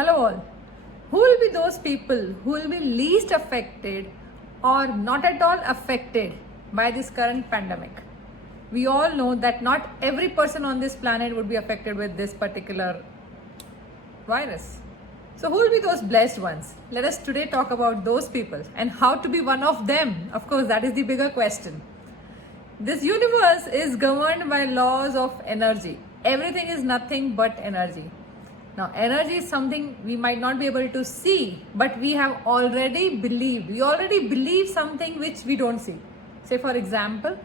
Hello all. Who will be those people who will be least affected or not at all affected by this current pandemic? We all know that not every person on this planet would be affected with this particular virus. So who will be those blessed ones? Let us today talk about those people and how to be one of them. Of course, that is the bigger question. This universe is governed by laws of energy. Everything is nothing but energy. Now, energy is something we might not be able to see, but we have already believed. We already believe something which we don't see. Say, for example,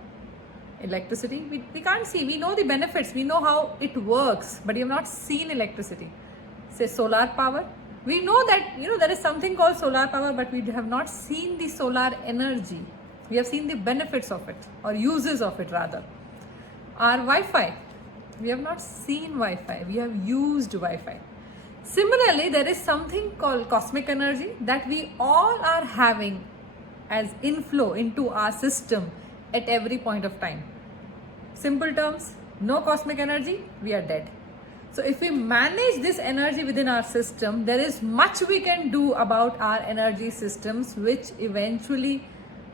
electricity. We can't see. We know the benefits. We know how it works, but we have not seen electricity. Say, solar power. We know that, there is something called solar power, but we have not seen the solar energy. We have seen the benefits of it, or uses of it rather. Our Wi-Fi. We have not seen Wi-Fi, we have used Wi-Fi. Similarly, there is something called cosmic energy that we all are having as inflow into our system at every point of time. Simple terms, no cosmic energy, we are dead. So if we manage this energy within our system, there is much we can do about our energy systems, which eventually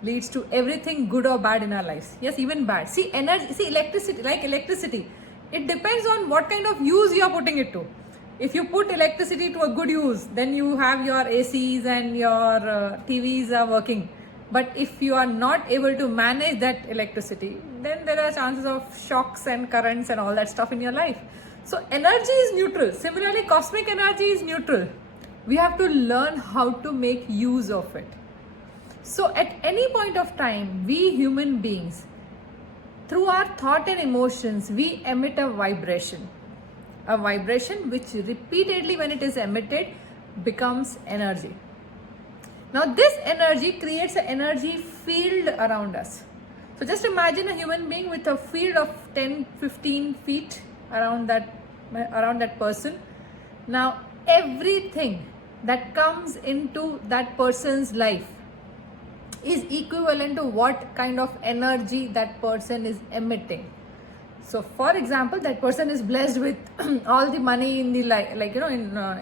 leads to everything good or bad in our lives. Yes, even bad. See, electricity. It depends on what kind of use you are putting it to. If you put electricity to a good use, then you have your ACs and your TVs are working. But if you are not able to manage that electricity, then there are chances of shocks and currents and all that stuff in your life. So energy is neutral. Similarly, cosmic energy is neutral. We have to learn how to make use of it. So at any point of time, we human beings, through our thought and emotions, we emit a vibration which repeatedly, when it is emitted, becomes energy. Now this energy creates an energy field around us. So just imagine a human being with a field of 10-15 feet around that person. Now everything that comes into that person's life is equivalent to what kind of energy that person is emitting. So for example, that person is blessed with all the money in the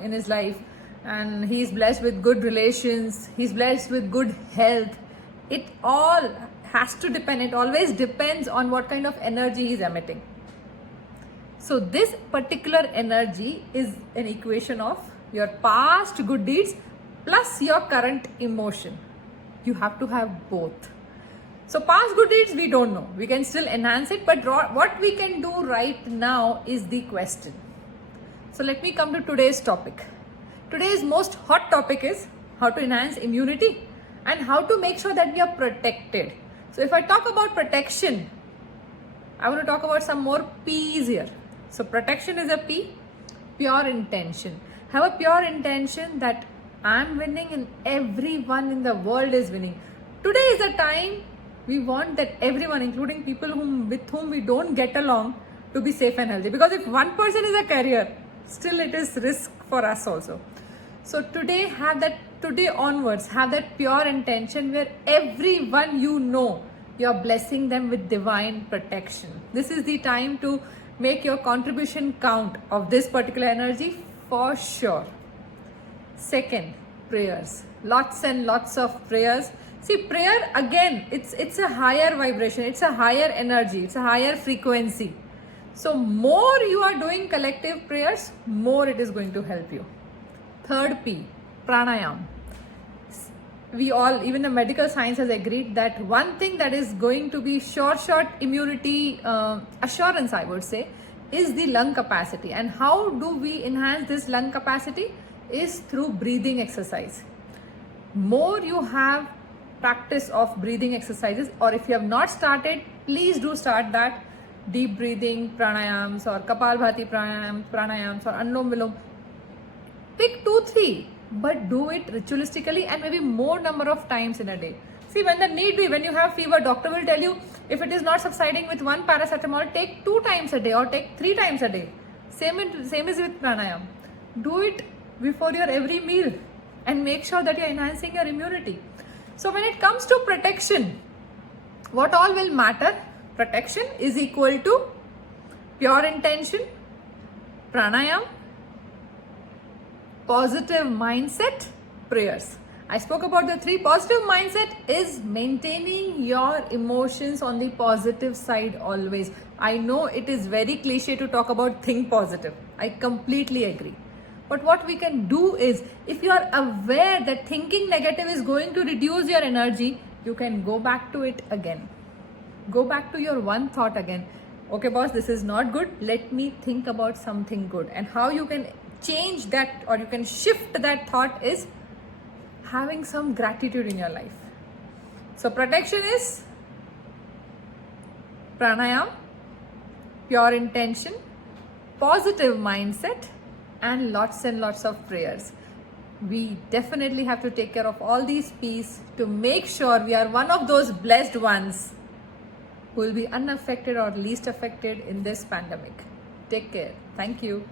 in his life, and he is blessed with good relations, he's blessed with good health. It all has to depend, it always depends on what kind of energy he's emitting. So this particular energy is an equation of your past good deeds plus your current emotion. You have to have both. So past good deeds, we don't know. We can still enhance it, but what we can do right now is the question. So let me come to today's topic. Today's most hot topic is how to enhance immunity and how to make sure that we are protected. So if I talk about protection, I want to talk about some more P's here. So protection is a P, pure intention. Have a pure intention that I'm winning and everyone in the world is winning. Today is the time we want that everyone, including people with whom we don't get along, to be safe and healthy. Because if one person is a carrier, still it is risk for us also. So today onwards, have that pure intention where everyone you're blessing them with divine protection. This is the time to make your contribution count of this particular energy for sure. Second, prayers. Lots and lots of prayers. See, prayer again, it's a higher vibration, it's a higher energy, it's a higher frequency. So more you are doing collective prayers, more it is going to help you. Third P, pranayam. We all, even the medical science has agreed that one thing that is going to be short immunity assurance, I would say, is the lung capacity. And how do we enhance this lung capacity? Is through breathing exercise. More you have practice of breathing exercises, or if you have not started, please do start that. Deep breathing pranayams or Kapalbhati pranayams or Anulom Vilom. Pick 2-3, but do it ritualistically and maybe more number of times in a day. See, when the need be, when you have fever, doctor will tell you, if it is not subsiding with one paracetamol, take 2 times a day or take 3 times a day. Same is with pranayam. Do it before your every meal and make sure that you're enhancing your immunity. So when it comes to protection, what all will matter? Protection is equal to pure intention, pranayam, positive mindset, prayers. I spoke about the 3. Positive mindset is maintaining your emotions on the positive side always. I know it is very cliche to talk about think positive. I completely agree. But what we can do is, if you are aware that thinking negative is going to reduce your energy, you can go back to it again. Go back to your one thought again. Okay, boss, this is not good. Let me think about something good. And how you can change that, or you can shift that thought, is having some gratitude in your life. So protection is pranayam, pure intention, positive mindset, and lots of prayers. We definitely have to take care of all these P's to make sure we are one of those blessed ones who will be unaffected or least affected in this pandemic. Take care. Thank you.